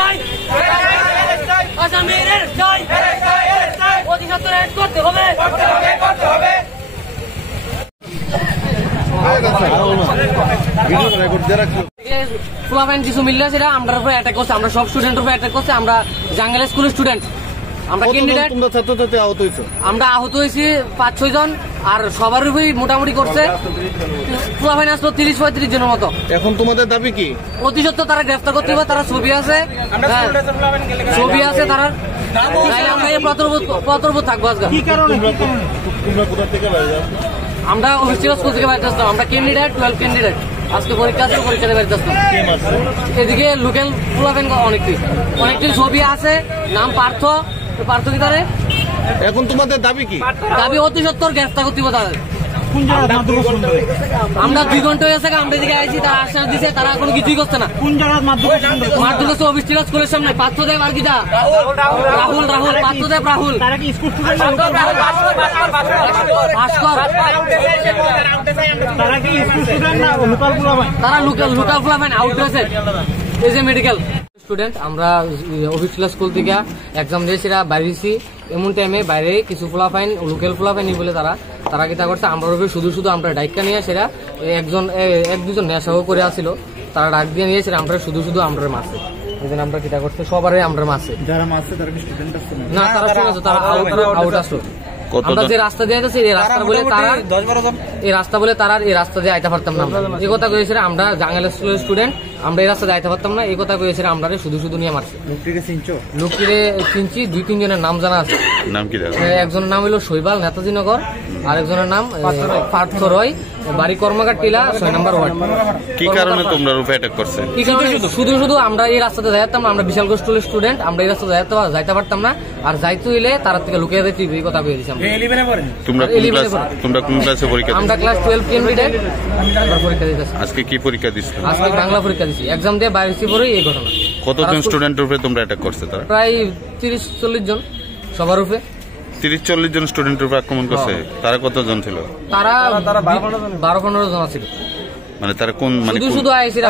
চাই, আসামির চাই, অতি সত্তর করতে হবে। কিছু মিললে সেটা আমরা উপরে অ্যাটাক করছে, আমরা সব স্টুডেন্টের উপরে অ্যাটাক করছে। আমরা জাঙ্গেল স্কুলের স্টুডেন্ট, আমরা ক্যান্ডিডেট, আমরা আহত হয়েছি 5-6 জন, আর সবার উপরেই মোটামুটি করছে পোলাপাইন আসলো 30-35 জনের মতো। এখন তোমাদের দাবি কি? অতি সত্ত্বর তারা গ্রেফতার করতে হবে, তারা ছবি আছে, ছবি আছে তারা, আমরা এই প্রতর্বোধ থাকবো। আজকে আমরা অফিসিয়াল স্কুল থেকে বাইরে আসতাম, আমরা ক্যান্ডিডেট 12 ক্যান্ডিডেট, আজকে পরীক্ষা আছে, পরীক্ষাতে বাইরে আসতাম। এদিকে লোকাল পোলাপাইন অনেকটি ছবি আছে, নাম পার্থ কি তারে। এখন তোমাদের দাবি কি? দাবি অতি সত্তর গ্রেফতার করতে হবে তাদের। আমরা 2 ঘন্টা হয়েছে আমরা এদিকে আইছি, তারা আশ্বাস দিচ্ছে, তারা কোনো কিছুই করছে না। মারধর করছে অফিসিয়াল স্কুলের সামনে। পার্থদেব আর কিটা রাহুল পার্থদেব রাহুল ভাস্কর, তারা লোকাল পোলাপাইন আউট হয়েছে। এই যে মেডিকেল স্টুডেন্ট, আমরা অফিসিয়াল স্কুল থেকে এক্সাম দিয়েছি, বাইরেছি এমন টাইমে বাইরে কিছু পোলাপাইন লোকাল পোলাপাইন বলে তারা কিতা করছে, আমরা শুধু আমরা ডাইকা নিয়ে সেরা এক দুজন নেশাও করে আসছিল, তারা ডাক দিয়ে নিয়েছে, আমরা শুধু আমরা মারছে। এই জন্য আমরা কিতা করছে সবারই আমরা মারছে। যারা মারছে তারা কি স্টুডেন্ট আছে না? তারা শুনেছে, তারা আউট আসলো। আমরা যে রাস্তা দিয়ে যাচ্ছি এই রাস্তা বলে তারা এই রাস্তা দিয়ে আইতে পারতাম না। এই কথা কয়েছিল, আমরা জাঙ্গেল স্কুলের স্টুডেন্ট, আমরা এই রাস্তা দিয়ে আইতে পারতাম না। এই কথা কয়েছিল, আমরা শুধু নিয়ে মারছি। লোকটিরে চিনছি, 2-3 জনের নাম জানা আছে। একজনের নাম হলো শৈবাল, নেতাজি নগর, আর একজনের নাম পার্থ রয়, বাড়ি কর্মঘাট টিলা, 6 নম্বর ওয়ার্ড। কি কারণে তোমরা রূপে অ্যাটাক করছে? শুধু আমরা এই রাস্তাতে যাইতাম না, আমরা বিশালগড় স্কুলের স্টুডেন্ট, আমরা এই রাস্তাতে যাইতে পারতাম না, আর যাইতে হইলে তার থেকে লুকিয়ে দিতে এই কথা কয়ে দিয়েছি। তোমরা কোন ক্লাসে পরীক্ষা? আমরা ক্লাস 12 ক্যান্ডিডেট, আমরা পরীক্ষা দিতেছি। আজকে কি পরীক্ষা দিচ্ছ? আজকে বাংলা পরীক্ষা দিচ্ছি, এক্সাম দিয়ে বাইরেছি পরে এই ঘটনা। কতজন স্টুডেন্টের উপরে তোমরা অ্যাটাক করছে? তারা প্রায় 30-40 জন, সবার উপরে 30-40 জন স্টুডেন্টের উপরে আক্রমণ করছে। তারা কতজন ছিল? তারা 12-15 জন ছিল। মানে তারা কোন শুধু আইছিল,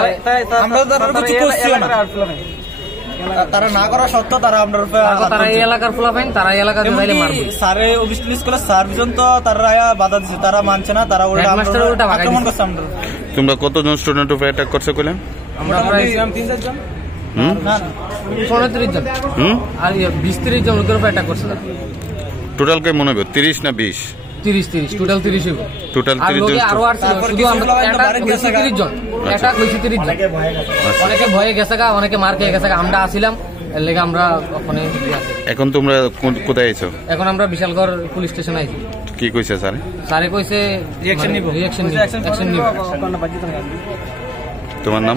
তারা না করা সত্ত্বেও তারা তারা এই এলাকার পোলাপাইন, তারা এই এলাকার স্যারে অফিসিয়াল স্কুলের স্যার পর্যন্ত তারা বাধা দিচ্ছে, তারা মানছে না, তারা আক্রমণ করছে। তোমরা কতজন স্টুডেন্টের উপরে অ্যাটাক করছে কইলেন? আমরা প্রায় 3-4 জন, 35 জন, আর 20-30 জন লোকের উপর অ্যাটাক করছে। টোটাল কে মনে হবে 30 না 20? 30 টোটাল 30 হইব। টোটাল 30 জন। আরো আর শুধু আমরা অ্যাটাক হইছে 30 জন, অ্যাটাক হইছে 30 জন। অনেকে ভয়ে গেছে, অনেকে মার খেয়ে গেছে। আমরা আসিলাম এর লেগে, আমরা ওখানে আছি। এখন তোমরা কোথায় আইছো? এখন আমরা বিশালগড় পুলিশ স্টেশন আইছি। কি কইছে স্যার? স্যারে কইছে রিঅ্যাকশন নিব। তোমার নাম?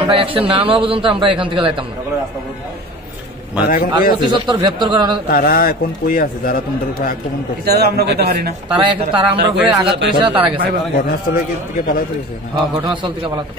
আমরা অ্যাকশন না নেওয়া পর্যন্ত আমরা এখান থেকে যাইতাম না। অতি সত্তর গ্রেপ্তার করা। তারা এখন কই আছে যারা তোমাদের উপরে আক্রমণ করছে? আমরা কইতে পারি না। তারা আমরা উপরে আঘাত করেছে, তারা গেছে ঘটনাস্থলে থেকে পালাতে। ঘটনাস্থল থেকে পালাতে।